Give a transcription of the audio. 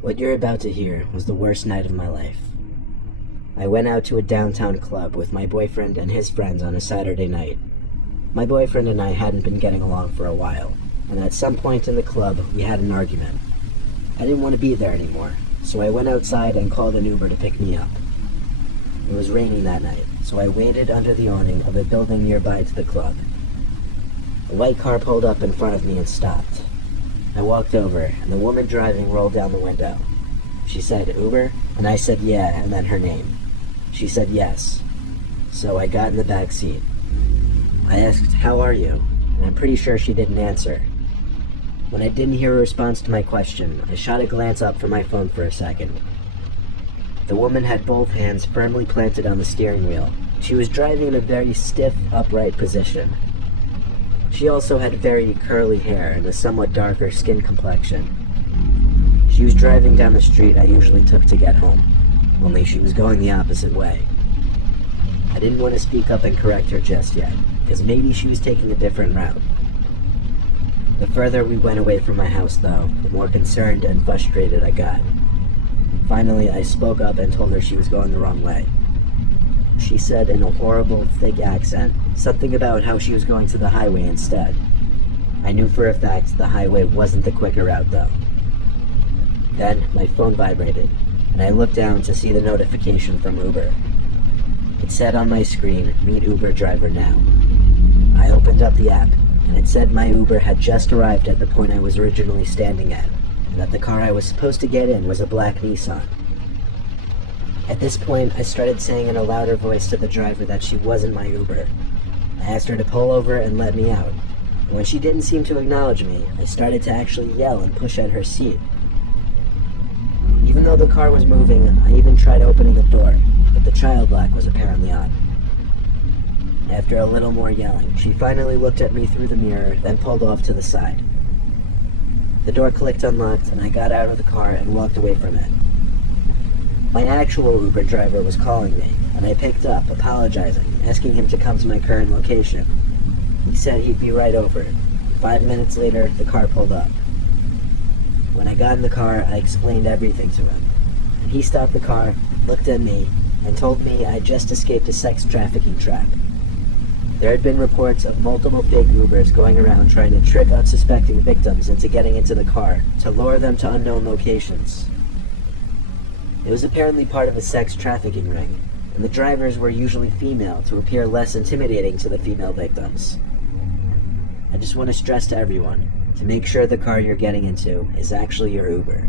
What you're about to hear was the worst night of my life. I went out to a downtown club with my boyfriend and his friends on a Saturday night. My boyfriend and I hadn't been getting along for a while, and at some point in the club, we had an argument. I didn't want to be there anymore, so I went outside and called an Uber to pick me up. It was raining that night, so I waited under the awning of a building nearby to the club. A white car pulled up in front of me and stopped. I walked over, and the woman driving rolled down the window. She said, "Uber?" And I said, "Yeah," and then her name. She said, "Yes." So I got in the back seat. I asked, "How are you?" And I'm pretty sure she didn't answer. When I didn't hear a response to my question, I shot a glance up from my phone for a second. The woman had both hands firmly planted on the steering wheel. She was driving in a very stiff, upright position. She also had very curly hair and a somewhat darker skin complexion. She was driving down the street I usually took to get home, only she was going the opposite way. I didn't want to speak up and correct her just yet, because maybe she was taking a different route. The further we went away from my house, though, the more concerned and frustrated I got. Finally, I spoke up and told her she was going the wrong way. She said in a horrible, thick accent, something about how she was going to the highway instead. I knew for a fact the highway wasn't the quicker route, though. Then, my phone vibrated, and I looked down to see the notification from Uber. It said on my screen, "Meet Uber driver now." I opened up the app, and it said my Uber had just arrived at the point I was originally standing at, and that the car I was supposed to get in was a black Nissan. At this point, I started saying in a louder voice to the driver that she wasn't my Uber. I asked her to pull over and let me out, and when she didn't seem to acknowledge me, I started to actually yell and push at her seat. Even though the car was moving, I even tried opening the door, but the child lock was apparently on. After a little more yelling, she finally looked at me through the mirror, then pulled off to the side. The door clicked unlocked, and I got out of the car and walked away from it. My actual Uber driver was calling me, and I picked up, apologizing, asking him to come to my current location. He said he'd be right over. 5 minutes later, the car pulled up. When I got in the car, I explained everything to him, and he stopped the car, looked at me, and told me I'd just escaped a sex trafficking trap. There had been reports of multiple fake Ubers going around trying to trick unsuspecting victims into getting into the car to lure them to unknown locations. It was apparently part of a sex trafficking ring, and the drivers were usually female to appear less intimidating to the female victims. I just want to stress to everyone to make sure the car you're getting into is actually your Uber.